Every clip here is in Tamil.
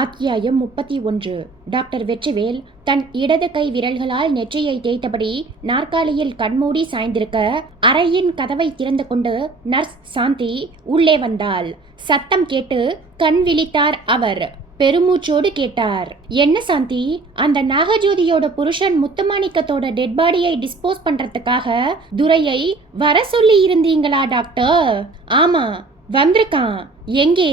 அத்தியாயம் 31. டாக்டர் வெற்றிவேல் தன் இடது கை விரல்களால் நெற்றியை தேய்த்தபடி நாற்காலியில் கண்மூடி சாய்ந்திருக்க அறையின் கதவை திறந்து கொண்டு நர்ஸ் சாந்தி உள்ளே வந்தாள். சத்தம் கேட்டு கண் விழித்தார் அவர். பெருமூச்சோடு கேட்டார், என்ன சாந்தி, அந்த நாகஜோதியோட புருஷன் முத்துமாணிக்கத்தோட டெட் பாடியை டிஸ்போஸ் பண்றதுக்காக துரையை வர சொல்லி இருந்தீங்களா டாக்டர்? ஆமா, வந்திருக்கான். எங்கே?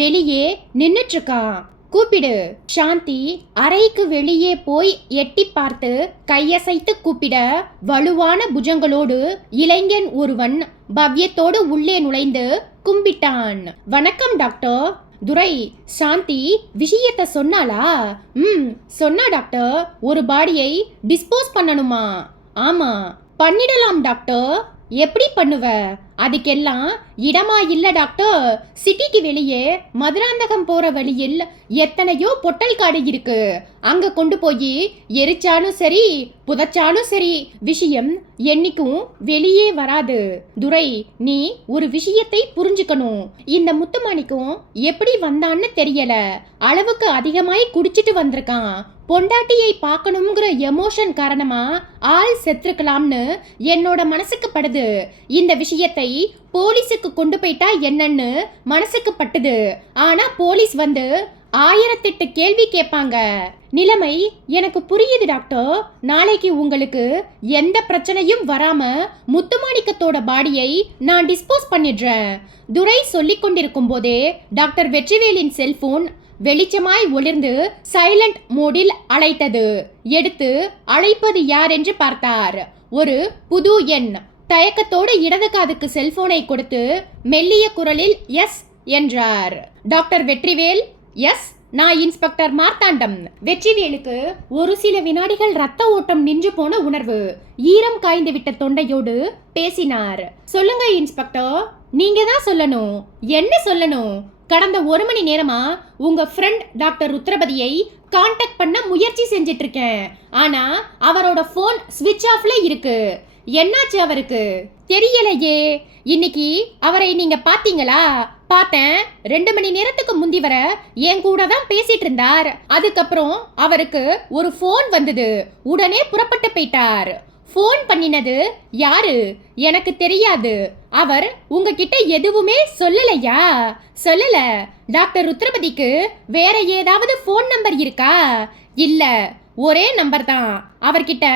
வெளியே நின்னுட்டு இருக்கான். கூப்பிடு. சாந்தி அறைக்கு வெளியே போய் எட்டி பார்த்து கையசைத்து கூப்பிட வலுவான புஜங்களோடு இளைஞன் ஒருவன் பவ்யத்தோடு உள்ளே நுழைந்து கும்பிட்டான். வணக்கம் டாக்டர். துரை, சாந்தி விஷயத்த சொன்னாளா? சொன்னா டாக்டர். ஒரு பாடியை டிஸ்போஸ் பண்ணணுமா? ஆமா, பண்ணிடலாம் டாக்டர். எப்படி பண்ணுவ? அதுக்கெல்லாம் இடமா இல்ல டாக்டர். சிட்டிக்கு வெளியே மதுராந்தகம் போற வழியில் எத்தனையோ பொட்டல் காடு இருக்கு. அங்க கொண்டு போய் எரிச்சாலும் சரி புதைச்சாலும் சரி விஷயம் என்னைக்கும் வெளியே வராது. துரை, நீ ஒரு விஷயத்தை புரிஞ்சுக்கணும். இந்த முத்துமாணிக்கம் எப்படி வந்தான்னு தெரியல. அளவுக்கு அதிகமாய் குடிச்சிட்டு வந்திருக்கான். பொண்டாட்டியை பார்க்கணுங்கிற எமோஷன் காரணமா ஆள் செத்துருக்கலாம்னு என்னோட மனசுக்கு படுது. இந்த விஷயத்தை போலீஸுக்கு கொண்டு போயிட்டா என்னன்னு மனசுக்கு பட்டுது. ஆனா போலீஸ் வந்து 1008 கேள்வி கேட்பாங்க. நிலைமை எனக்கு புரியுது டாக்டர். நாளைக்கு உங்களுக்கு எந்த பிரச்சனையும் வராம முத்துமாணிக்கத்தோட பாடியை நான் டிஸ்போஸ் பண்ணிடுறேன். துரை சொல்லிக் கொண்டிருக்கும் போதே டாக்டர் வெற்றிவேலின் செல்போன் வெளிச்சமாய் ஒளிர்ந்து சைலண்ட் மோடில் அழைத்தது. எடுத்து அழைப்பது யார் என்று பார்த்தார். ஒரு புது எண். தயக்கத்தோடு இடது காதுக்கு செல்போனை கொடுத்து மெல்லிய குரலில் எஸ் என்றார். டாக்டர் வெற்றிவேல். எஸ், நான் இன்ஸ்பெக்டர் மார்த்தாண்டம். வெற்றிவேலுக்கு ஒரு சில வினாடிகள் ரத்த ஓட்டம் நின்று போன உணர்வு. ஈரம் காய்ந்து விட்ட தொண்டையோடு பேசினார். சொல்லுங்க இன்ஸ்பெக்டர். நீங்க தான் சொல்லணும். என்ன சொல்லணும்? கடந்த 1 மணி நேரமா உங்க ஃப்ரெண்ட் டாக்டர் ருத்ரபதியை கான்டாக்ட் பண்ண முயற்சி செஞ்சிட்டு இருக்கேன். ஆனா அவரோட போன் ஸ்விட்ச் ஆஃப்ல இருக்கு. என்னாச்சு அவருக்கு? தெரியலையே. இன்னைக்கு அவரை நீங்க பாத்தீங்களா? பார்த்தேன். 2 மணி நேரத்துக்கு முந்தி வர என் கூட தான் பேசிட்டு இருந்தார். அதுக்கப்புறம் அவருக்கு ஒரு போன் வந்தது. உடனே புறப்பட்டு போயிட்டார். போன் பண்ணினது யாரு? எனக்கு தெரியாது. அவர் உங்ககிட்ட எதுவுமே சொல்லலையா? சொல்லல. டாக்டர் ருத்ரபதிக்கு வேற ஏதாவது போன் நம்பர் இருக்கா? இல்ல, ஒரே நம்பர் தான். அவர்கிட்ட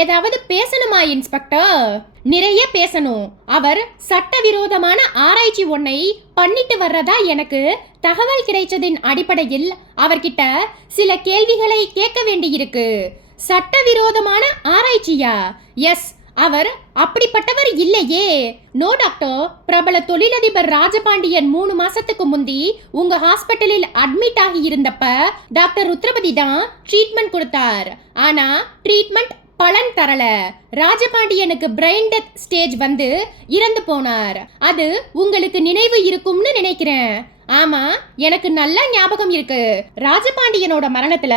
ஏதாவது பேசணுமா இன்ஸ்பெக்டர்? நிறைய பேசணும். அவர் சட்டவிரோதமான ஆராய்ச்சி ஒன்றை பண்ணிட்டு வர்றதா எனக்கு தகவல் கிடைச்சதின் அடிப்படையில் அவர்கிட்ட சில கேள்விகளை கேட்க வேண்டியிருக்கு. சட்டவிரோதமான ஆராய்ச்சியா? எஸ், அவர் அப்படிப்பட்டவர் இல்லையே. No doctor. பிரபல தொழிலதிபர் ராஜபாண்டியன் 3 மாசத்துக்கு முந்தி உங்க ஹாஸ்பிட்டலில் அட்மிட் ஆகி இருந்தப்ப டாக்டர் ருத்ரபதி தான் ட்ரீட்மெண்ட் கொடுத்தார். ஆனா ட்ரீட்மெண்ட் பலன் தரல. ராஜபாண்டியனுக்கு பிரெயின் டெத் ஸ்டேஜ் வந்து இறந்து போனார். அது உங்களுக்கு நினைவு இருக்கும்னு நினைக்கிறேன். ஆமா, எனக்கு நல்ல ஞாபகம் இருக்கு. ராஜபாண்டியனோட மரணத்துல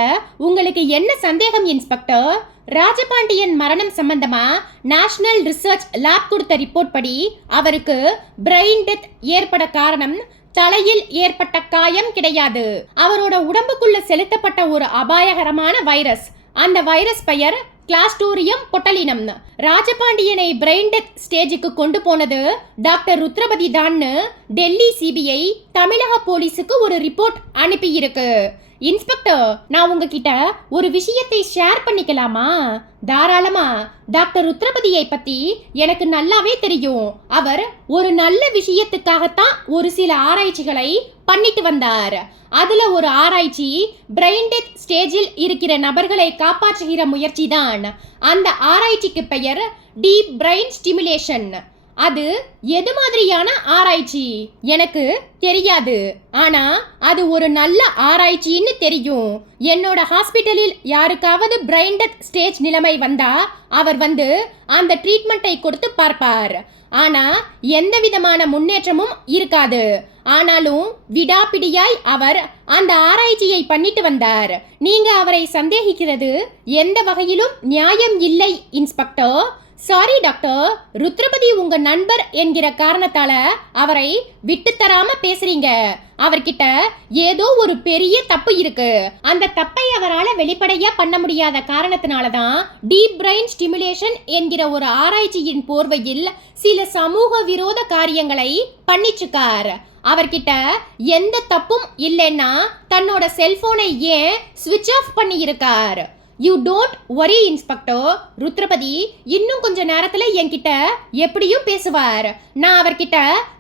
உங்களுக்கு என்ன சந்தேகம் இன்ஸ்பெக்டர்? ராஜபாண்டியன் மரணம் சம்பந்தமா நேஷனல் ரிசர்ச் லேப் கொடுத்த ரிப்போர்ட் படி அவருக்கு பிரெயின் டெத் ஏற்பட காரணம் தலையில் ஏற்பட்ட காயம் கிடையாது. அவரோட உடம்புக்குள்ள செலுத்தப்பட்ட ஒரு அபாயகரமான வைரஸ். அந்த வைரஸ் பெயர் கிளாஸ்டோரியம் பொட்டலினம். ராஜபாண்டியனை பிரெயின் டெத் ஸ்டேஜுக்கு கொண்டு போனது டாக்டர் ருத்ரபதி தான்னு டெல்லி சிபிஐ தமிழக போலீஸுக்கு ஒரு ரிப்போர்ட் அனுப்பி இருக்கு. இன்ஸ்பெக்டர், நான் உங்ககிட்ட ஒரு விஷயத்தை ஷேர் பண்ணிக்கலாமா? தாராளமா. டாக்டர் ருத்ரபதியை பத்தி எனக்கு நல்லாவே தெரியும். அவர் ஒரு நல்ல விஷயத்துக்காகத்தான் ஒரு சில ஆராய்ச்சிகளை பண்ணிட்டு வந்தார். அதுல ஒரு ஆராய்ச்சி பிரெயின் டெத் ஸ்டேஜில் இருக்கிற நபர்களை காப்பாற்றுகிற முயற்சி தான். அந்த ஆராய்ச்சிக்கு பெயர் டீப் பிரெயின் ஸ்டிமுலேஷன். அது எது மாதிரியான ஆராய்ச்சி எனக்கு தெரியாது. ஆனா அது ஒரு நல்ல ஆராய்ச்சின்னு தெரியும். என்னோட ஹாஸ்பிட்டலில் யாருக்காவது பிரெயின் டெத் ஸ்டேஜ் நிலைமை வந்தா அவர் வந்து அந்த ட்ரீட்மெண்ட்டை கொடுத்து பார்ப்பார். ஆனா எந்த விதமான முன்னேற்றமும் இருக்காது. ஆனாலும் விடாப்பிடியாய் அவர் அந்த ஆராய்ச்சியை பண்ணிட்டு வந்தார். நீங்க அவரை சந்தேகிக்கிறது எந்த வகையிலும் நியாயம் இல்லை இன்ஸ்பெக்டர். சாரி டாக்டர், ருத்ரபதி உங்க நண்பர் என்கிற காரணத்தால அவரை விட்டு தராம பேசுறீங்க. அவர்கிட்ட ஏதோ ஒரு பெரிய தப்பு இருக்கு. அந்த தப்பை அவரால் வெளிப்படையா பண்ண முடியாத காரணத்தினால தான் டீப் பிரெயின் ஸ்டிமுலேஷன் என்கிற ஒரு ஆராய்ச்சியின் போர்வையில் சில சமூக விரோத காரியங்களை பண்ணிச்சுக்கார். அவர்கிட்ட எந்த தப்பும் இல்லைன்னா தன்னோட செல்போனை ஏன் ஸ்விட்ச் ஆஃப் பண்ணி இருக்கார். You don't worry inspector. Rudrapathi இன்னும் கொஞ்ச நேரத்துல என்கிட்ட எப்படியும் பேசுவார். நான் அவர்கிட்ட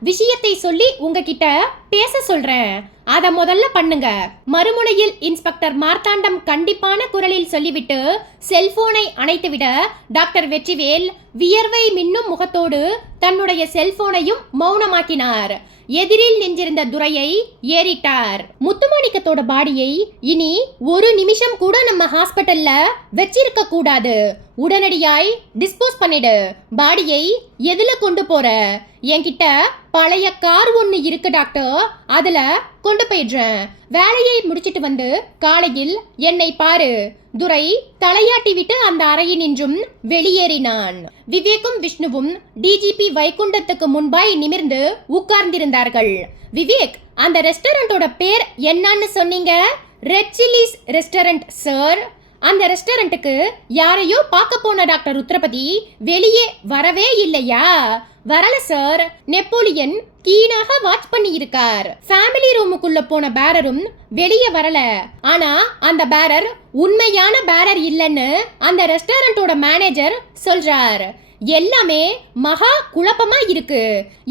விஷயத்தை சொல்லி உங்ககிட்ட பேச சொல்றேன். அத முதல்ல பண்ணுங்க. மறுமுனையில் இன்ஸ்பெக்டர் மார்த்தாண்டம் கண்டிப்பான குரலில் சொல்லிவிட்டு செல்போனை அணைத்துவிட டாக்டர் வெற்றிவேல் வியர்வை மின்னும் முகத்தோடு தன்னுடைய செல்போனையும் மௌனமாக்கினார். எதிரில் நின்றிருந்த துரையை ஏறிட்டார். முத்துமாணிக்கத்தோட பாடியை இனி ஒரு நிமிஷம் கூட நம்ம ஹாஸ்பிட்டல்ல வச்சிருக்க கூடாது. உடனடியாய் டிஸ்போஸ் பண்ணிடு. பாடியை எதுல கொண்டு போற? என்கிட்ட பழைய கார் ஒன்று இருக்கு டாக்டர், அதுல கொண்டு போயிடுறேன். வேலையை முடிச்சிட்டு வந்து காலையில் என்னை பாரு. துரை தலையாட்டி விட்டு அந்த அறையினின்றும் வெளியேறினான். விவேக்கும் விஷ்ணுவும் டிஜிபி வைகுண்டத்துக்கு முன்பாய் நிமிர்ந்து உட்கார்ந்திருந்தார்கள். விவேக், அந்த ரெஸ்டாரண்டோட பேர் என்னன்னு சொன்னீங்க? Red chillies restaurant sir. அந்த ரெஸ்டாரண்ட்டுக்கு யாரையோ பார்க்க போன டாக்டர் ருத்ரபதி வெளியே வரவே இல்லையா? வரல சார். நெப்போலியன் கீனாக வாட்ச் பண்ணி இருக்கார். ஃபேமிலி ரூமுக்குள்ள போன பேரரும் வெளியே வரல. ஆனா அந்த பேரர் உண்மையான பேரர் இல்லைன்னு அந்த ரெஸ்டாரண்டோட மேனேஜர் சொல்றார். எல்லாமே மகா குழப்பமா இருக்கு.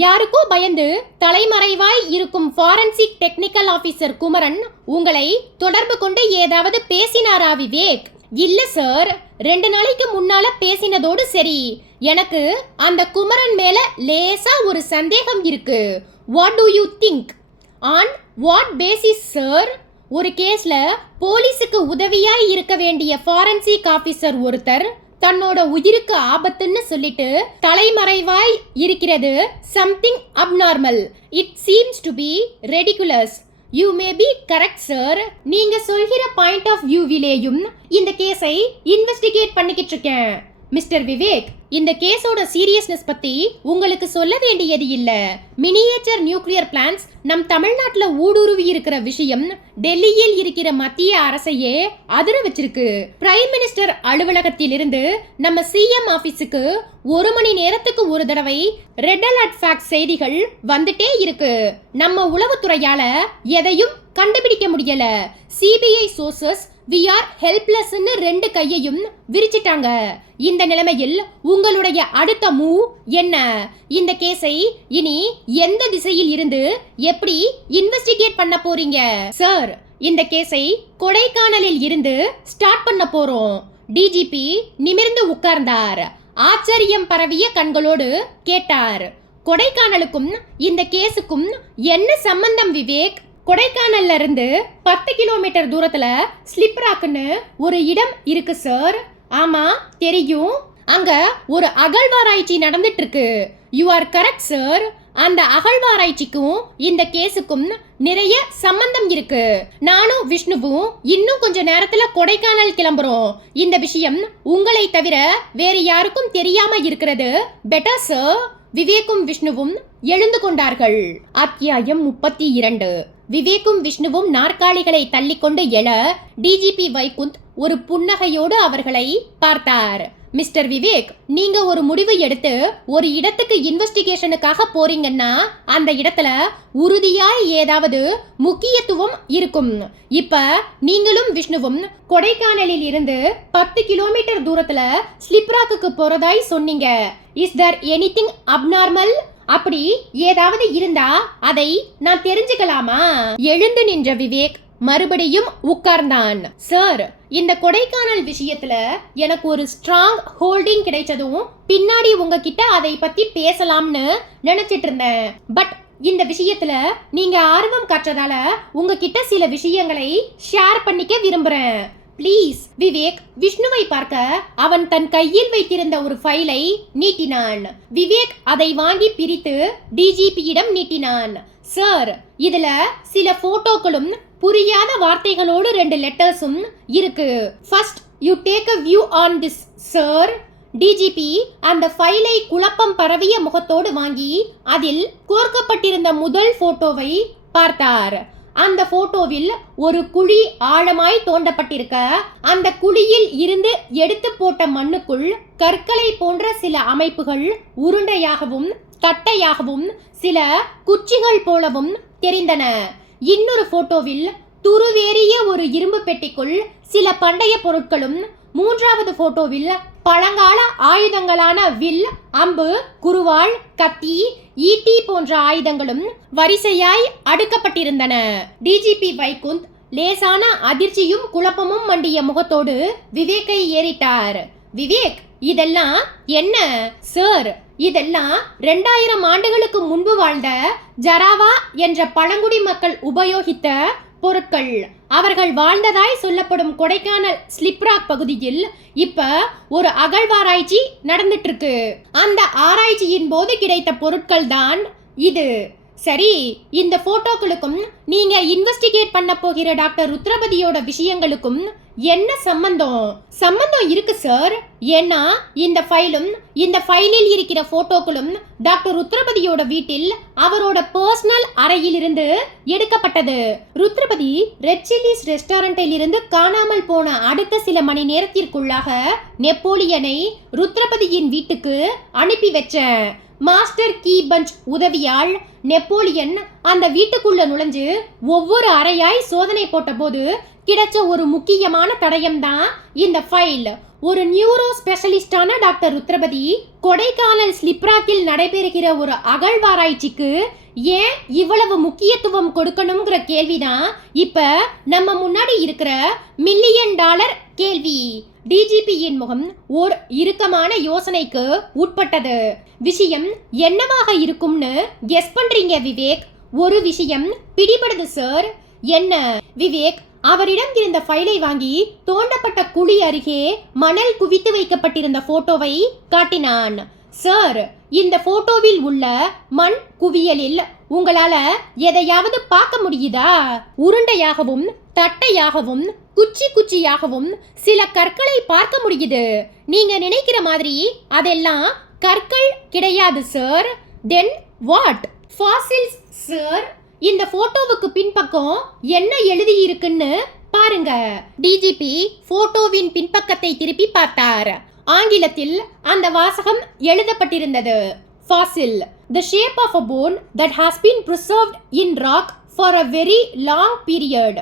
யாருக்கோ பயந்து தலைமறைவாய் இருக்கும் ஃபாரன்சிக் டெக்னிக்கல் ஆபீசர் குமரன் உங்களை தொடர்பு கொண்டு ஏதாவது பேசினாரா விவேக்? இல்ல சார், 2 நாளைக்கு முன்னால பேசினதோடு சரி. எனக்கு அந்த குமரன் மேல லேசா ஒரு சந்தேகம் இருக்கு. What to you think? On what basis sir? ஒரு கேஸ்ல போலீஸுக்கு உதவியாய் இருக்க வேண்டிய ஃபாரன்சிக் ஆபீசர் ஒருத்தர் தன்னோட உயிருக்கு ஆபத்துன்னு சொல்லிட்டு தலைமறைவாய் இருக்கிறது something abnormal. It seems to be ridiculous. You may be correct sir. நீங்க சொல்கிற பாயிண்ட் ஆஃப் வியூவிலேயும் இந்த கேஸை இன்வெஸ்டிகேட் பண்ணிக்கிட்டு இருக்கேன். மிஸ்டர் விவேக், இந்த கேஸோட சீரியஸ்னஸ் பத்தி உங்களுக்கு சொல்ல வேண்டியது இல்ல. மினியேச்சர் நியூக்ளியர் பிளான்ஸ் நம் தமிழ்நாட்டுல ஊடுருவி இருக்கிற விஷயம் டெல்லியில் இருக்கிற மத்திய அரசையே அதிர வச்சிருக்கு. பிரைம் மினிஸ்டர் அலுவலகத்தில் இருந்து நம்ம சிஎம் ஆபீஸுக்கு 1 மணி நேரத்துக்கு ஒரு தடவை ரெட் அலர்ட் ஃபேக்ட் செய்திகள் வந்துட்டே இருக்கு. நம்ம உளவுத்துறையால எதையும் கண்டுபிடிக்க முடியல. சிபிஐ சோர்சஸ் we are helplessன்னு 2 கையையும் விரிச்சிட்டாங்க. இந்த நிலைமையில் உங்களுடைய அடுத்த மூவ் என்ன? இந்த கேஸை இனி எந்த திசையில் இருந்து எப்படி இன்வெஸ்டிகேட் பண்ண போறீங்க? சார், இந்த கேஸை கொடைக்கானலில் இருந்து ஸ்டார்ட் பண்ண போறோம். டிஜிபி நிமிர்ந்து உட்கார்ந்தார். ஆச்சரியம் பரவிய கண்களோடு கேட்டார். கொடைக்கானலுக்கும் இந்த கேஸுக்கும் என்ன சம்பந்தம் விவேக்? கொடைக்கானல்ல இருந்து 10 கிலோமீட்டர் தூரத்துல ஸ்லிப் ராக்னு ஒரு இடம் இருக்கு சார். ஆமா தெரியும். அங்க ஒரு அகழ்வாராய்ச்சி நடந்துட்டு இருக்கு. You are correct sir. அந்த அகழ்வாராய்ச்சிக்கும் இந்த கேஸுக்கும் நிறைய சம்பந்தம் இருக்கு. நானும் விஷ்ணுவும் இன்னும் கொஞ்ச நேரத்துல கொடைக்கானல் கிளம்புறோம். இந்த விஷயம் உங்களை தவிர வேற யாருக்கும் தெரியாம இருக்கிறது பெட்டர் சார். விவேக்கும் விஷ்ணுவும் எழுந்து கொண்டார்கள். அத்தியாயம் 32. விவேக்கும் விஷ்ணுவும் நாற்காலிகளை தள்ளிக்கொண்டு எழ டிஜிபி வைகுந்த் ஒரு புன்னகையோடு அவர்களை பார்த்தார். மிஸ்டர் விவேக், நீங்க ஒரு முடிவு எடுத்து ஒரு இடத்துக்கு இன்வெஸ்டிகேஷனுக்காக போறீங்கன்னா அந்த இடத்துல உறுதியாய் ஏதாவது முக்கியத்துவம் இருக்கும். இப்ப நீங்களும் விஷ்ணுவும் கொடைக்கானலில் இருந்து 10 கிலோமீட்டர் தூரத்துல ஸ்லிப்ராக்கு போறதாய் சொன்னீங்க. Is there anything abnormal? அப்படி ஏதாவது இருந்தா அதை நான் தெரிஞ்சுக்கலாமா? எழுந்து நின்ற விவேக் மறுபடியும் உட்கார்ந்தான். சார், இந்த கொடைக்கானல் விஷயத்துல எனக்கு ஒரு ஸ்ட்ராங் ஹோல்டிங் கிடைச்சதும் பின்னாடி உங்ககிட்ட அதை பத்தி பேசலாம்னு நினைச்சிட்டு இருந்தேன். பட் இந்த விஷயத்துல நீங்க ஆர்வம் காட்டுறதால உங்ககிட்ட சில விஷயங்களை ஷேர் பண்ணிக்க விரும்புறேன். ப்ளீஸ். விவேக் விஷ்ணுவை பார்க்க அவன் தன் கையில் வைத்திருந்த ஒரு ஃபைலை நீட்டினான். விவேக் அதை வாங்கி பிரித்து டிஜிபியிடம் நீட்டினான். சார், இதுல சில போட்டோக்களும் புரியாத வார்த்தைகளோடு 2 லெட்டர்ஸும் இருக்கு. First you take a view on this sir. DGP அந்த ஃபைலை குழப்பம் பரவிய முகத்தோடு வாங்கி அதில் கோர்க்கப்பட்டிருந்த முதல் போட்டோவை பார்த்தார். அந்த போட்டோவில் ஒரு குழி ஆழமாய் தோண்டப்பட்டிருக்க, அந்த குழியில் இருந்து எடுத்து போட்ட மண்ணுக்குள் கற்களை போன்ற சில அமைப்புகள் உருண்டையாகவும் தட்டையாகவும் சில குச்சிகள் போலவும் தெரிந்தன. இன்னொரு போட்டோவில் துருவேறிய ஒரு இரும்பு பெட்டிக்குள் சில பண்டைய பொருட்களும், மூன்றாவது போட்டோவில் பழங்கால ஆயுதங்களான வில், அம்பு, குருவாள், கத்தி, ஈட்டி போன்ற ஆயுதங்களும் வரிசையாய் அடுக்கப்பட்டிருந்தன. டிஜிபி வைகுந்த் லேசான அதிர்ச்சியும் குழப்பமும் மண்டிய முகத்தோடு விவேக்கை ஏறிட்டார். விவேக், இதெல்லாம் என்ன? சார், இதெல்லாம் 2000 ஆண்டுகளுக்கு முன்பு வாழ்ந்த ஜராவா என்ற பழங்குடி மக்கள் உபயோகித்த பொருட்கள். அவர்கள் வாழ்ந்ததாய் சொல்லப்படும் கொடைக்கானல் ஸ்லிப்ராக் பகுதியில் இப்ப ஒரு அகழ்வாராய்ச்சி நடந்துட்டு இருக்கு. அந்த ஆராய்ச்சியின் போது கிடைத்த பொருட்கள் தான் இது. சரி, இந்த போட்டோக்களுக்கும் நீங்க இன்வெஸ்டிகேட் பண்ண போகிற டாக்டர் ருத்ரபதியோட விஷயங்களுக்கும் என்ன சம்பந்தம்? சம்பந்தம் இருக்கு சார். ஏன்னா இந்த ஃபைலும் இந்த ஃபைலில் இருக்கிற போட்டோக்களும் டாக்டர் ருத்ரபதியோட வீட்டில் அவரோட பர்சனல் அறையில் இருந்து எடுக்கப்பட்டது. ருத்ரபதி ரெட் சில்லிஸ் ரெஸ்டாரண்டில் இருந்து காணாமல் போன அடுத்த சில மணி நேரத்திற்குள்ளாக நெப்போலியனை ருத்ரபதியின் வீட்டுக்கு அனுப்பி வச்சேன். மாஸ்டர் கீ பஞ்ச் உதவியால் நெப்போலியன் அந்த வீட்டுக்குள்ள நுழைஞ்சு ஒவ்வொரு அறையாய் சோதனை போட்ட போது கிடைச்ச ஒரு முக்கியமான தடயம் தான் இந்த ஃபைல். ஒரு நியூரோ ஸ்பெஷலிஸ்டான டாக்டர் ருத்ரபதி கொடைக்கானல் ஸ்லிப்ராக்கில் நடைபெறுகிற ஒரு அகழ்வாராய்ச்சிக்கு ஏன் இவ்வளவு முக்கியத்துவம் கொடுக்கணுங்கிற கேள்விதான் இப்ப நம்ம முன்னாடி இருக்கிற $1 மில்லியன் கேள்வி. டிஜிபியின் முகம் ஓர் இறுக்கமான யோசனைக்கு உட்பட்டது. விஷயம் என்னவாக இருக்கும்னு கெஸ் பண்றீங்க விவேக்? ஒரு விஷயம் பிடிபடுது சார். என்ன? விவேக் அவரிடம் இருந்த ஃபைலை வாங்கி தோண்டப்பட்ட குழி அருகே மணல் குவித்து வைக்கப்பட்டிருந்த போட்டோவை காட்டினான். சார், இந்த போட்டோவில் உள்ள மண் குவியலில் உங்களால எதையாவது பார்க்க முடியுதா? உருண்டையாகவும் தட்டையாகவும் குச்சி குச்சியாகவும் சில கற்களை பார்க்க முடியுது. நீங்க நினைக்கிற மாதிரி அதெல்லாம் கற்கள் கிடையாது sir. Then what? Fossils sir. இந்த போட்டோவுக்கு பின்பக்கம் என்ன எழுதி இருக்குன்னு பாருங்க. டிஜிபி போட்டோவின் பின்பக்கத்தை திருப்பி பார்த்தார். ஆங்கிலத்தில் அந்த வாசகம் எழுதப்பட்டிருந்தது. Fossil, the shape of a bone that has been preserved in rock for a very long period,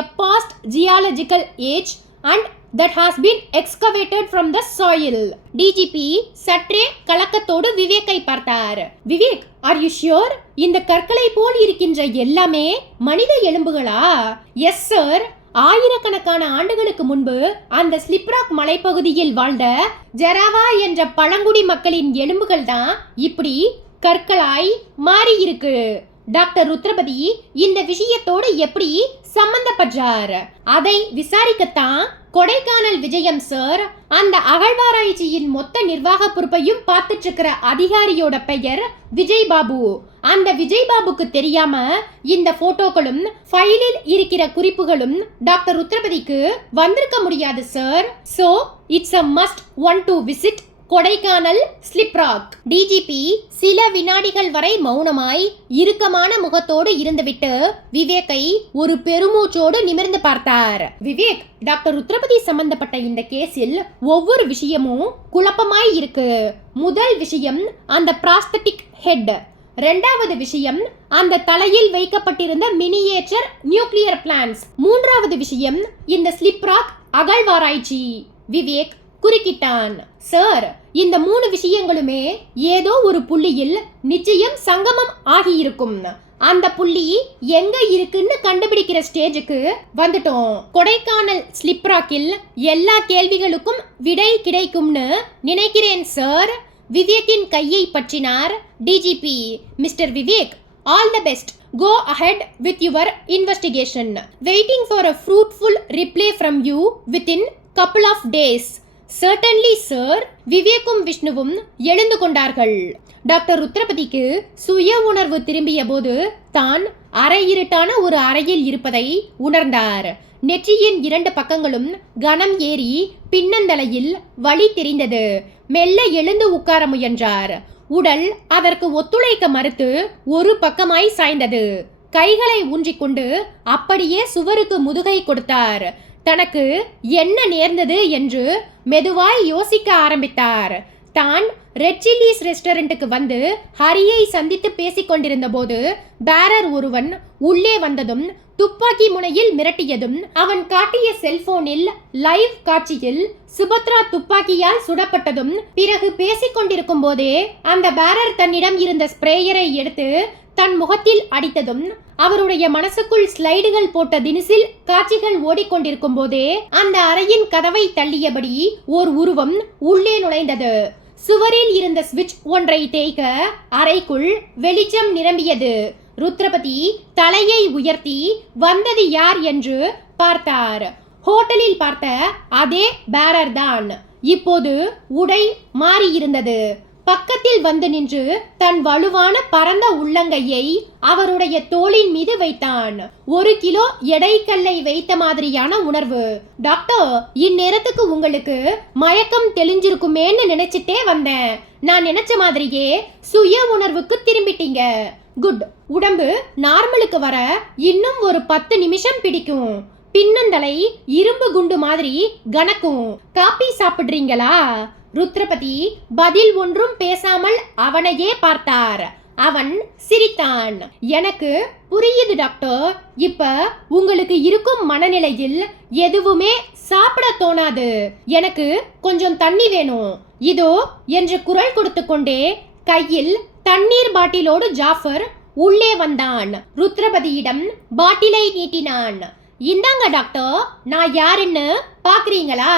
a past geological age, and that has been excavated from the soil. DGP சற்றே கலக்கத்தோடு விவேக்கை பார்த்தார். Vivek, are you sure? இந்த கற்களை போல் இருக்கின்ற எல்லாமே மனித எலும்புகளா? Yes sir. ஆயிரக்கணக்கான ஆண்டுகளுக்கு முன்பு அந்த ஸ்லிப்ராக் மலைப்பகுதியில் வாழ்ந்த ஜராவா என்ற பழங்குடி மக்களின் எலும்புகள் தான் இப்படி கற்களாய் மாறி இருக்கு. டாக்டர் ருத்ரபதி இந்த விஷயத்தோடு எப்படி சம்பந்தப்பட்டார்? அதை விசாரிக்கத்தான் கொடைக்கானல் விஜயம் சார். அந்த அகழ்வாராய்ச்சியின் மொத்த நிர்வாக பொறுப்பையும் பார்த்துட்டு இருக்கிற அதிகாரியோட பெயர் விஜய் பாபு. அந்த விஜய் பாபுக்கு தெரியாம இந்த போட்டோக்களும் ஃபைலில் இருக்கிற குறிப்புகளும் டாக்டர் ருத்ரபதிக்கு வந்திருக்க முடியாது sir. So it's a must one to visit Kodaikanal ஸ்லிப்ராக். டிஜிபி சில வினாடிகள் வரை மௌனமாய் இறுக்கமான முகத்தோடு இருந்துவிட்டு விவேக்கை ஒரு பெருமூச்சோடு நிமிர்ந்து பார்த்தார். விவேக், டாக்டர் ருத்ரபதி சம்பந்தப்பட்ட இந்த கேஸில் ஒவ்வொரு விஷயமும் குழப்பமாய் இருக்கு. முதல் விஷயம் அந்த பிராஸ்தட்டிக் ஹெட். இரண்டாவது விஷயம் அந்த தலையில் வைக்கப்பட்டிருந்த மினியேச்சர் நியூக்ளியர் பிளான்ஸ். மூன்றாவது விஷயம் இந்த ஸ்லிப்ராக் அகழ்வாராய்ச்சி. விவேக் குறுக்கிட்டான். சார், இந்த 3 விஷயங்களுமே ஏதோ ஒரு புள்ளியில் நிச்சயம் சங்கமம் ஆகியிருக்கும். அந்த புள்ளி எங்க இருக்குன்னு கண்டுபிடிக்கிற ஸ்டேஜுக்கு வந்துட்டோம். கொடைக்கானல் ஸ்லிப்ராக்கில் எல்லா கேள்விகளுக்கும் விடை கிடைக்கும்னு நினைக்கிறேன் சார். விவேக்கின் கையை பற்றினார் DGP. Mister Vivek, all the best. Go ahead with your investigation. Waiting for a fruitful reply from you within couple of days. Certainly sir. விவேக்கும் விஷ்ணுவும் எழுந்து கொண்டார்கள். டாக்டர் ருத்ரபதிக்கு சுய உணர்வு திரும்பிய போது தான் அரை இருட்டான ஒரு அறையில் இருப்பதை உணர்ந்தார். நெற்றியின் 2 பக்கங்களும் கனம் ஏறி பின்னந்தலையில் வலி தெரிந்தது. மெல்ல எழுந்து உட்கார முயன்றார். உடல் அதற்கு ஒத்துழைக்க மறுத்து ஒரு பக்கமாய் சாய்ந்தது. கைகளை ஊன்றிக்கொண்டு அப்படியே சுவருக்கு முதுகை கொடுத்தார். தனக்கு என்ன நேர்ந்தது என்று மெதுவாய் யோசிக்க ஆரம்பித்தார். தான் ரெட் சில்லிஸ் ரெஸ்டாரண்ட்டுக்கு வந்து ஹரியை சந்தித்து பேசிக் கொண்டிருந்த போது பேரர் ஒருவன் உள்ளே வந்ததும் துப்பாக்கி முனையில் மிரட்டியதும் அவன் காட்டிய செல்போனில் லைவ் காட்சியில் சுபத்ரா துப்பாக்கியால் சுடப்பட்டதும் பிறகு பேசிக் கொண்டிருக்கும் போதே அந்த பேரர் தன்னிடம் இருந்த ஸ்ப்ரேயரை எடுத்து தன் முகத்தில் அடித்ததும் அவருடைய மனசுக்குள் ஸ்லைடுகள் போட்ட தினசில் காட்சிகள் ஓடிக்கொண்டிருக்கும் போதே அந்த அறையின் கதவை தள்ளியபடி ஓர் உருவம் உள்ளே நுழைந்தது. சுவரில் இருந்த ஸ்விட்ச் ஒன்றை தேய்க்க அறைக்குள் வெளிச்சம் நிரம்பியது. ருத்ரபதி தலையை உயர்த்தி வந்தது யார் என்று பார்த்தார். ஹோட்டலில் பார்த்த அதே பேரர் தான். இப்போது உடை மாறியிருந்தது. பக்கத்தில் வந்து நின்று தன் வலுவான பரந்த உள்ளங்கையை அவருடைய தோளின் மீது வைத்தான். 1 கிலோ எடைக்கல்லை வைத்த மாதிரியான உணர்வு. டாக்டர், இந்நேரத்துக்கு உங்களுக்கு மயக்கம் தெளிஞ்சிருக்குமேன்னு நினைச்சிட்டே வந்தேன். நான் நினைச்ச மாதிரியே சுய உணர்வுக்கு திரும்பிட்டீங்க. குட். உடம்பு நார்மலுக்கு வர இன்னும் ஒரு 10 நிமிஷம் பிடிக்கும். பின்னந்தலை இரும்பு குண்டு மாதிரி கணக்கும். காபி சாப்பிடுறீங்களா? ருத்ரபதி பதில் ஒன்றும் பேசாமல் அவனையே பார்த்தார். அவன் சிரித்தான். எனக்கு புரியுது டாக்டர். இப்ப உங்களுக்கு இருக்கும் மனநிலையில் எதுவுமே சாப்பிட தோணாது. எனக்கு கொஞ்சம் தண்ணி வேணும். இதோ என்று குரல் கொடுத்து கொண்டே கையில் தண்ணீர் பாட்டிலோடு ஜாஃபர் உள்ளே வந்தான். ருத்ரபதியிடம் பாட்டிலை நீட்டினான். இந்தாங்க டாக்டர், நான் யாருன்னு பாக்குறீங்களா?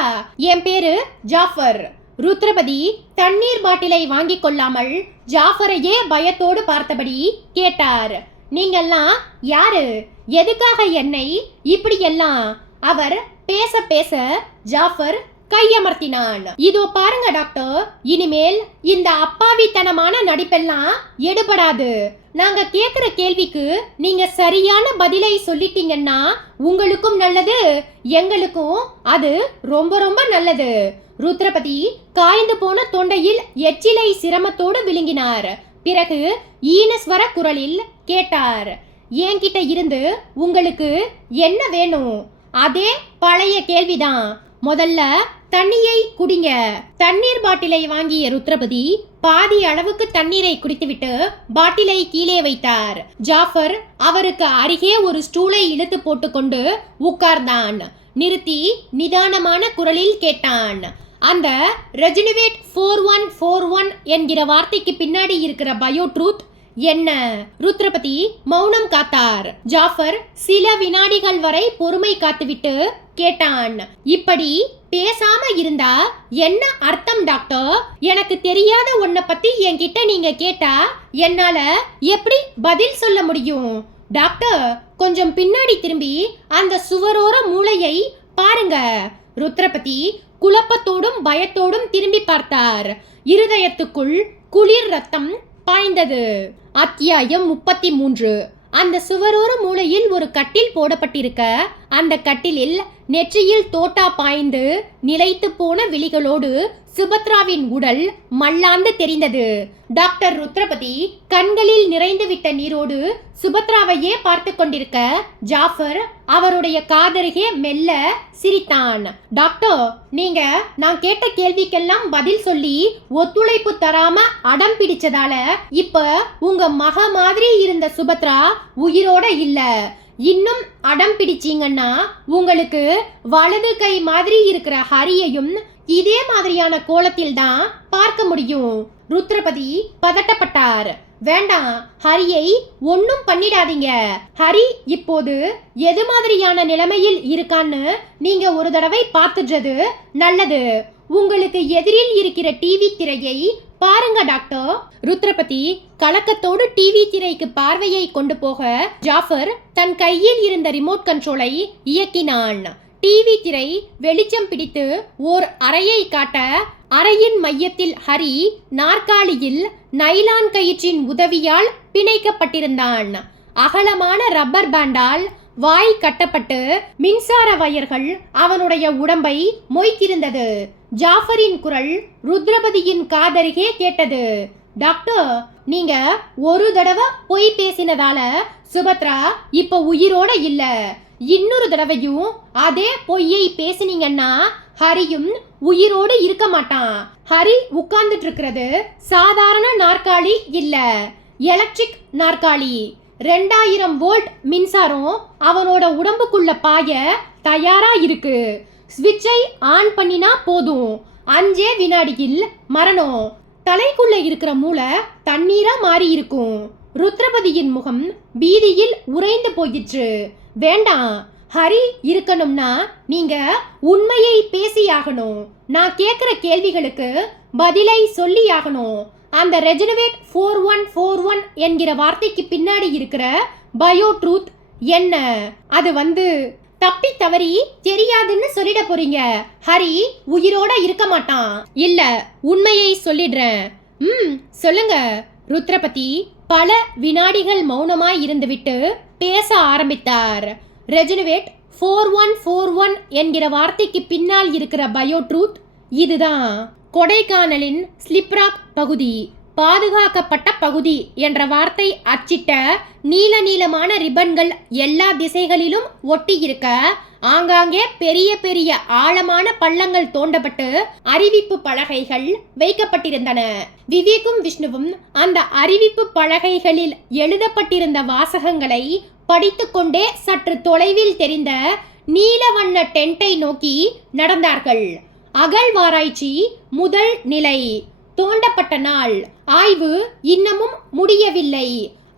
என் பேரு ஜாஃபர். ருத்ரபதி தண்ணீர் பாட்டிலை வாங்கிக் கொள்ளாமல் ஜாஃபரையே பயத்தோடு பார்த்தபடி கேட்டார். நீங்கெல்லாம் யாரு? எதுக்காக என்னை இப்படியெல்லாம்? அவர் பேச பேச ஜாஃபர் கையமர்த்தினான். இதோ பாருங்க டாக்டர், இனிமேல் இந்த அப்பாவித்தனமான நடிப்பெல்லாம் எடுபடாது. நாங்க கேக்குற கேள்விக்கு நீங்க சரியான பதிலை சொல்லிட்டீங்கன்னா உங்களுக்கும் நல்லது, எங்களுக்கும் அது ரொம்ப ரொம்ப நல்லது. ருத்ரபதி காய்ந்து போன தொண்டையில் எச்சிலை சிரமத்தோடு விழுங்கினார். பிறகு ஈனஸ்வர குரலில் கேட்டார். என்கிட்ட இருந்து உங்களுக்கு என்ன வேணும்? அதே பழைய கேள்விதான். முதல்ல தண்ணியை குடிங்க. தண்ணீர் பாட்டிலை வாங்கிய ருத்ரபதி பாதி அளவுக்கு தண்ணீரை குடித்துவிட்டு பாட்டிலை கீழே வைத்தார். ஜாஃபர் அவருக்கு அருகே ஒரு ஸ்டூலை இழுத்து போட்டுக்கொண்டு உட்கார்ந்தான். நிறுத்தி நிதானமான குரலில் கேட்டான். அந்த ரெஜினுவேட் 4141 என்கிற வார்த்தைக்கு பின்னாடி இருக்கிற பயோ ட்ரூத் என்ன? ருத்ரபதி மௌனம் காத்தார். ஜாஃபர் சில வினாடிகள் வரை பொறுமை காத்துவிட்டு கேட்டான். இப்படி பேசாம இருந்தா என்ன அர்த்தம் டாக்டர்? எனக்கு தெரியாத ஒன்ன பத்தி என்கிட்ட நீங்க கேட்டா என்னால எப்படி பதில் சொல்ல முடியும்? டாக்டர், கொஞ்சம் பின்னாடி திரும்பி அந்த சுவரோர மூளையை பாருங்க. ருத்ரபதி குழப்பத்தோடும் பயத்தோடும் திரும்பி பார்த்தார். இருதயத்துக்குள் குளிர் ரத்தம் பாய்ந்தது. அத்தியாயம் 33. அந்த சுவரோர மூலையில் ஒரு கட்டில் போடப்பட்டிருக்க அந்த கட்டிலில் நெற்றியில் தோட்டா பாய்ந்து நிலைத்து போன விழிகளோடு சுபத்ராவின் உடல் மல்லாந்து தெரிந்தது. டாக்டர் ருத்ரபதி கண்களில் நிறைந்துவிட்ட நீரோடு சுபத்ராவையே பார்த்து கொண்டிருக்க ஜாஃபர் அவருடைய காதருகே மெல்ல சிரித்தான். டாக்டர், நீங்க நான் கேட்ட கேள்விக்கெல்லாம் பதில் சொல்லி ஒத்துழைப்பு தராம அடம் பிடிச்சதால இப்ப உங்க மக மாதிரி இருந்த சுபத்ரா உயிரோட இல்ல. இன்னும் அடம் பிடிச்சீங்கன்னா உங்களுக்கு வலது கை மாதிரி இருக்கிற ஹரியையும் இதே மாதிரியான கோலத்தில் தான் பார்க்க முடியும். ருத்ரபதி பதட்டப்பட்டார். வேண்டாம், ஹரியை ஒன்னும் பண்ணிடாதீங்க. ஹரி இப்போது எது மாதிரியான நிலைமையில் இருக்கான்னு நீங்க ஒரு தடவை பார்த்துடுறது நல்லது. உங்களுக்கு எதிரில் இருக்கிற டிவி திரையை பாருங்க டாக்டர். ருத்ரபதி கலக்கத்தோடு டிவி திரைக்கு பார்வையை கொண்டு போக ஜாஃபர் தன் கையில் இருந்த ரிமோட் கண்ட்ரோலை இயக்கினான். டிவி திரை வெளிச்சம் பிடித்து ஓர் அறையை காட்ட அறையின் மையத்தில் ஹரி நாற்காலியில் நைலான் கயிற்றின் உதவியால் பிணைக்கப்பட்டிருந்தான். அகலமான ரப்பர் பேண்டால் வாய் கட்டப்பட்டு மின்சார வயர்கள் அவனுடைய உடம்பை மொய்த்திருந்தது. ஜாஃபரின் குரல் ருத்ரபதியின் காதருகே கேட்டது. டாக்டர், நீங்க ஒரு தடவை பொய் பேசினதால சுபத்ரா இப்ப உயிரோட இல்ல. இன்னொரு தடவையும் அதே பொய்யை பேசினீங்கன்னா ஹரியும் உயிரோடு இருக்க மாட்டான். ஹரி உட்கார்ந்துட்டு இருக்கிறது சாதாரண நாற்காலி இல்ல, எலக்ட்ரிக் நாற்காலி. 2000 வோல்ட் மின்சாரம் அவனோட உடம்புக்குள்ள பாய தயாரா இருக்கு. ஸ்விட்சை ஆன் பண்ணினா போதும், 5 வினாடியில் மரணம். தலைக்குள்ள இருக்கிற மூளை தண்ணீரா மாறி இருக்கும். ருத்ரபதியின் முகம் பீதியில் உறைந்து போயிற்று. வேண்டாம், ஹரி இருக்கணும்னா நீங்க உண்மையை பேசியாகணும். நான் கேட்கிற கேள்விகளுக்கு பதிலை சொல்லியாகணும். அந்த ரெஜினவேட் 4141 என்கிற வார்த்தைக்கு பின்னாடி இருக்கிற பயோ ட்ரூத் என்ன? அது தப்பி தவறி தெரியாதுன்னு சொல்லிட போறீங்க. ஹரி உயிரோட இருக்க மாட்டான். இல்ல, உண்மையை சொல்லிடுறேன். சொல்லுங்க. ருத்ரபதி பல வினாடிகள் மௌனமாய் இருந்துவிட்டு பேச ஆரம்பித்தார். ரெஜினவேட் 4141 என்கிற வார்த்தைக்கு பின்னால் இருக்கிற பயோ ட்ரூத் இதுதான். கொடைக்கானலின் ஸ்லிப்ராக் பகுதி, பாதுகாக்கப்பட்ட பகுதி என்ற வார்த்தை அச்சிட்ட நீல நீளமான ரிப்பன்கள் எல்லா திசைகளிலும் ஒட்டி இருக்க, ஆங்காங்கே பெரிய பெரிய ஆழமான பள்ளங்கள் தோண்டப்பட்டு அறிவிப்பு பலகைகள் வைக்கப்பட்டிருந்தன. விவேக்கும் விஷ்ணுவும் அந்த அறிவிப்பு பலகைகளில் எழுதப்பட்டிருந்த வாசகங்களை படித்துக்கொண்டே சற்று தொலைவில் தெரிந்த நீலவண்ண டென்ட்டை நோக்கி நடந்தார்கள். அகழ்வாராய்ச்சி முதல் நிலை, தோண்டப்பட்ட நாள், ஆய்வு இன்னமும் முடியவில்லை.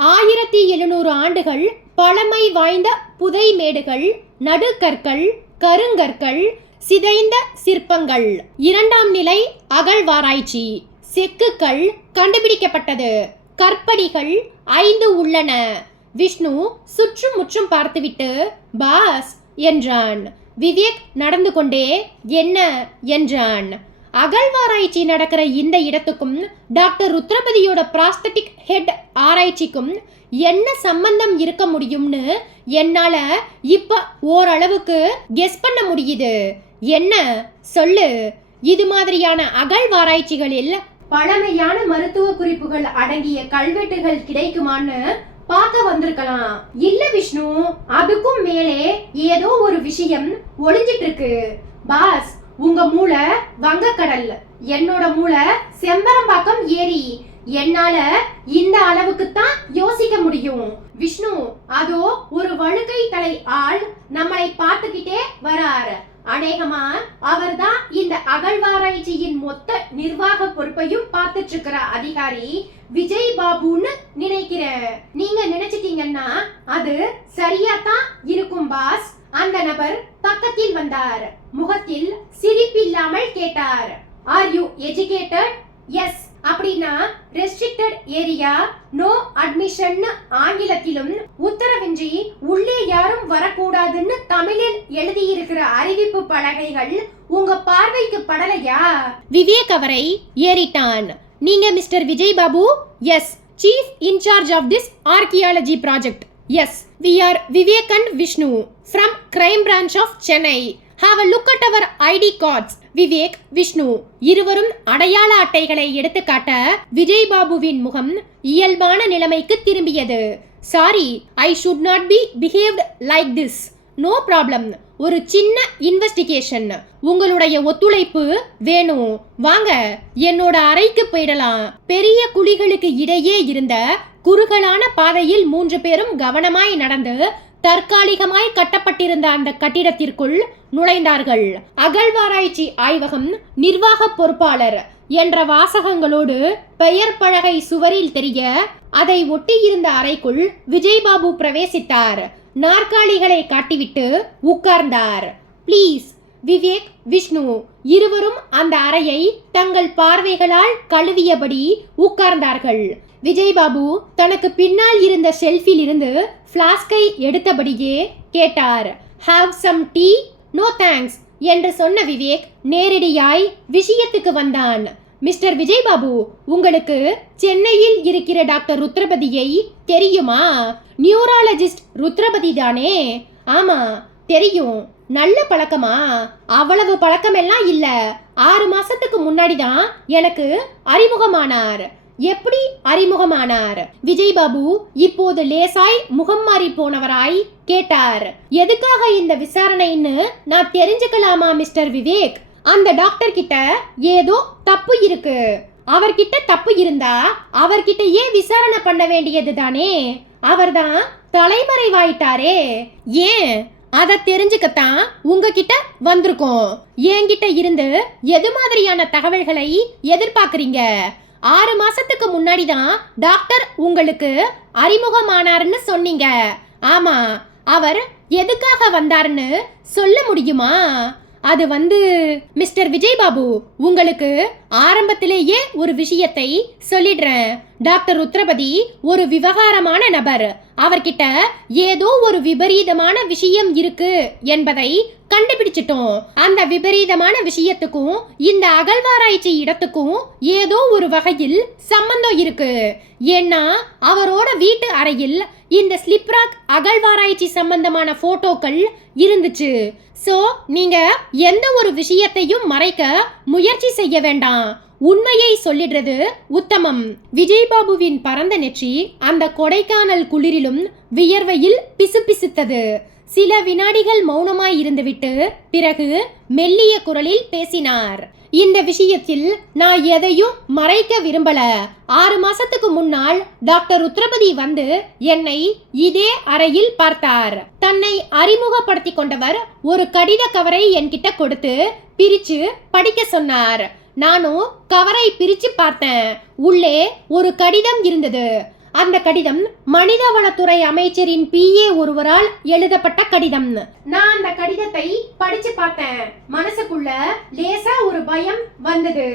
1700 ஆண்டுகள் பழமை வாய்ந்த புதை மேடுகள், நடுக்கற்கள், கருங்கற்கள், சிதைந்த சிற்பங்கள். 2ஆம் நிலை அகழ்வாராய்ச்சி, செக்குகள் கண்டுபிடிக்கப்பட்டது. கற்படிகள் 5 உள்ளன. விஷ்ணு சுற்றும் முற்றும் பார்த்துவிட்டு பாஸ் என்றான். விவேக் நடந்து கொண்டே என்ன என்றான். அகழ்வாராய்ச்சி நடக்கிற இந்த இடத்துக்கும் டாக்டர் ருத்ரபதியோட பிராஸ்தட்டிக் ஹெட் ஆராய்ச்சிக்கும் என்ன சம்பந்தம் இருக்க முடியும்னு என்னால இப்ப ஓரளவுக்கு கெஸ் பண்ண முடியுது. என்ன சொல்லு. இது மாதிரியான அகழ்வாராய்ச்சிகளில் பழமையான மருத்துவ குறிப்புகள் அடங்கிய கல்வெட்டுகள் கிடைக்குமான்னு பார்க்க வந்திருக்கலாம். இல்ல விஷ்ணு, அதுக்கும் மேலே ஏதோ ஒரு விஷயம் ஒளிஞ்சிட்டு இருக்கு. பாஸ், உங்க மூளை வங்கக்கடல், என்னோட மூளை செம்பரம்பாக்கம் ஏரி. என்னால இந்த அளவுக்கு தான் யோசிக்க முடியும். விஷ்ணு, அதோ ஒரு வழுக்கை தலை ஆள் நம்மளை பார்த்துக்கிட்டே வரார். அநேகமா அவர்தான் இந்த அகழ்வாராய்ச்சியின் மொத்த நிர்வாக பொறுப்பையும் பார்த்துட்டு இருக்கிற அதிகாரி விஜய் பாபுன்னு நினைக்கிறேன். நீங்க நினைச்சிட்டீங்கன்னா அது சரியாத்தான் இருக்கும் பாஸ். அந்த நபர் பக்கத்தில் வந்தார். முகத்தில் சிரிப்பில்லாமல் கேட்டார், ஆர் யூ எஜுகேட்டட்? எஸ். அப்படின்னா ரெஸ்ட்ரிக்டட் ஏரியா, நோ அட்மிஷன் ஆங்கிலத்திலும் உத்தரவின்றி உள்ளே யாரும் வரக்கூடாதுன்னு தமிழில் எழுதியிருக்கிற அறிவிப்பு பலகைகள் உங்க பார்வைக்கு படலையா? விவேக் அவரை ஏறிட்டான். நீங்க mister Vijay Babu? Yes. Chief in charge of this archaeology project? Yes. We are Vivek and Vishnu from crime branch of Chennai. Have a look at our ID cards. Vivek, Vishnu இருவரும் அடையாள அட்டைகளை எடுத்து காட்ட விஜய் பாபுவின் முகம் இயல்பான நிலைமைக்கு திரும்பியது. Sorry, I should not be behaved like this. No problem. ஒரு சின்ன இன்வெஸ்டிகேஷன், உங்களுடைய ஒத்துழைப்பு வேணும். வாங்க, என்னோட அறைக்கு போயிடலாம். பெரிய குழிகளுக்கு இடையே இருந்த குறுகலான பாதையில் 3 பேரும் கவனமாய் நடந்து தற்காலிகமாய் கட்டப்பட்டிருந்த அந்த கட்டிடத்திற்குள் நுழைந்தார்கள். அகழ்வாராய்ச்சி ஆய்வகம் நிர்வாக பொறுப்பாளர் என்ற வாசகங்களோடு பெயர் பலகை சுவரில் தெரிய அதை ஒட்டியிருந்த அறைக்குள் விஜய்பாபு பிரவேசித்தார். நாற்காலிகளை காட்டிவிட்டு உட்கார்ந்தார். ப்ளீஸ். விவேக், விஷ்ணு இருவரும் அந்த அறையை தங்கள் பார்வைகளால் கழுவியபடி உட்கார்ந்தார்கள். விஜய்பாபு தனக்கு பின்னால் இருந்த ஷெல்ஃபில் இருந்து ஃப்ளாஸ்கை எடுத்தபடியே கேட்டார், have some tea? No thanks என்று சொன்ன விவேக் நேரடியாய் விஷயத்துக்கு வந்தான். மிஸ்டர் விஜய்பாபு, உங்களுக்கு சென்னையில் இருக்கிற டாக்டர் ருத்ரபதியை தெரியுமா? நியூராலஜிஸ்ட் ருத்ரபதி தானே? ஆமா, தெரியும். நல்ல பழக்கமா? அவ்வளவு பழக்கமெல்லாம் இல்ல. 6 மாசத்துக்கு முன்னாடி தான் எனக்கு அறிமுகமானார். எப்படி அறிமுகமானார்? விஜய்பாபு இப்போது லேசாய் முகம் மாறி போனவராய் கேட்டார். எதுக்காக இந்த விசாரணைன்னு நான் தெரிஞ்சுக்கலாமா மிஸ்டர் விவேக்? அந்த டாக்டர் கிட்ட ஏதோ தப்பு இருக்கு. அவர்கிட்ட தப்பு இருந்தா அவர்கிட்ட ஏன் விசாரணை பண்ண வேண்டியது தானே? அவர்தான் தலைமறைவாயிட்டாரே. ஏன்? அதை தெரிஞ்சுக்கத்தான் உங்ககிட்ட வந்திருக்கோம். என்கிட்ட இருந்து எது மாதிரியான தகவல்களை எதிர்பார்க்குறீங்க? 6 மாசத்துக்கு முன்னாடி தான் டாக்டர் உங்களுக்கு அறிமுகமானார்னு சொன்னீங்க. ஆமா, அவர் எதுக்காக வந்தாருன்னு சொல்ல முடியுமா? அது மிஸ்டர் விஜய்பாபு, உங்களுக்கு ஆரம்பத்திலேயே ஒரு விஷயத்தை சொல்லிடுறேன். டாக்டர் ருத்ரபதி ஒரு விவகாரமான நபர். அவர்கிட்ட ஏதோ ஒரு விபரீதமான விஷயம் இருக்கு என்பதை கண்டுபிடிச்சிட்டோம். அந்த விபரீதமான விஷயத்துக்கும் இந்த அகழ்வாராய்ச்சி இடத்துக்கும் ஏதோ ஒரு வகையில் சம்பந்தம் இருக்கு. ஏன்னா அவரோட வீட்டு அறையில் இந்த ஸ்லிப்ராக் அகழ்வாராய்ச்சி சம்பந்தமான போட்டோக்கள் இருந்துச்சு. சோ நீங்க எந்த ஒரு விஷயத்தையும் மறைக்க முயற்சி செய்ய வேண்டாம். உண்மையை சொல்லிடுறது உத்தமம். விஜய்பாபுவின் பரந்த நெற்றி அந்த கொடைக்கானல் குளிரிலும் வியர்வையில் பிசுபிசுத்தது. சில வினாடிகள் மௌனமாய் இருந்துவிட்டு பிறகு மெல்லிய குரலில் பேசினார். இந்த விஷயத்தில் நான் எதையும் மறைக்க விரும்பல. 6 மாசத்துக்கு முன்னால் டாக்டர் ருத்ரபதி என்னை இதே அறையில் பார்த்தார். தன்னை அறிமுகப்படுத்தி கொண்டவர் ஒரு கடித கவரை என்கிட்ட கொடுத்து பிரிச்சு படிக்க சொன்னார். நானும் கவரை பிரிச்சு பார்த்தேன். உள்ளே ஒரு கடிதம் இருந்தது. அந்த கடிதம் மனிதவளத்துறை அமைச்சரின் PA ஒருவரால் எழுதப்பட்ட கடிதம். நான் அந்த கடிதத்தை படிச்சு பார்த்தேன். மனசுக்குள்ள லேசா ஒரு பயம் வந்தது.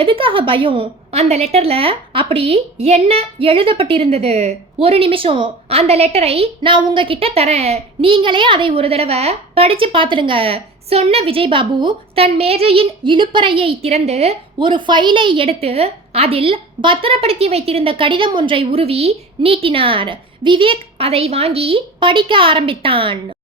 எதுக்காக பயம்? அந்த லெட்டர்ல அப்படி என்ன எழுதப்பட்டிருந்தது? ஒரு நிமிஷம், அந்த லெட்டரை நான் உங்ககிட்ட தரேன். நீங்களே அதை ஒரு தடவை படிச்சு பார்த்துடுங்க சொன்ன விஜய்பாபு தன் மேஜையின் இழுப்பறையை திறந்து ஒரு ஃபைலை எடுத்து அதில் பத்திரப்படுத்தி வைத்திருந்த கடிதம் ஒன்றை உருவி நீட்டினார். விவேக் அதை வாங்கி படிக்க ஆரம்பித்தான்.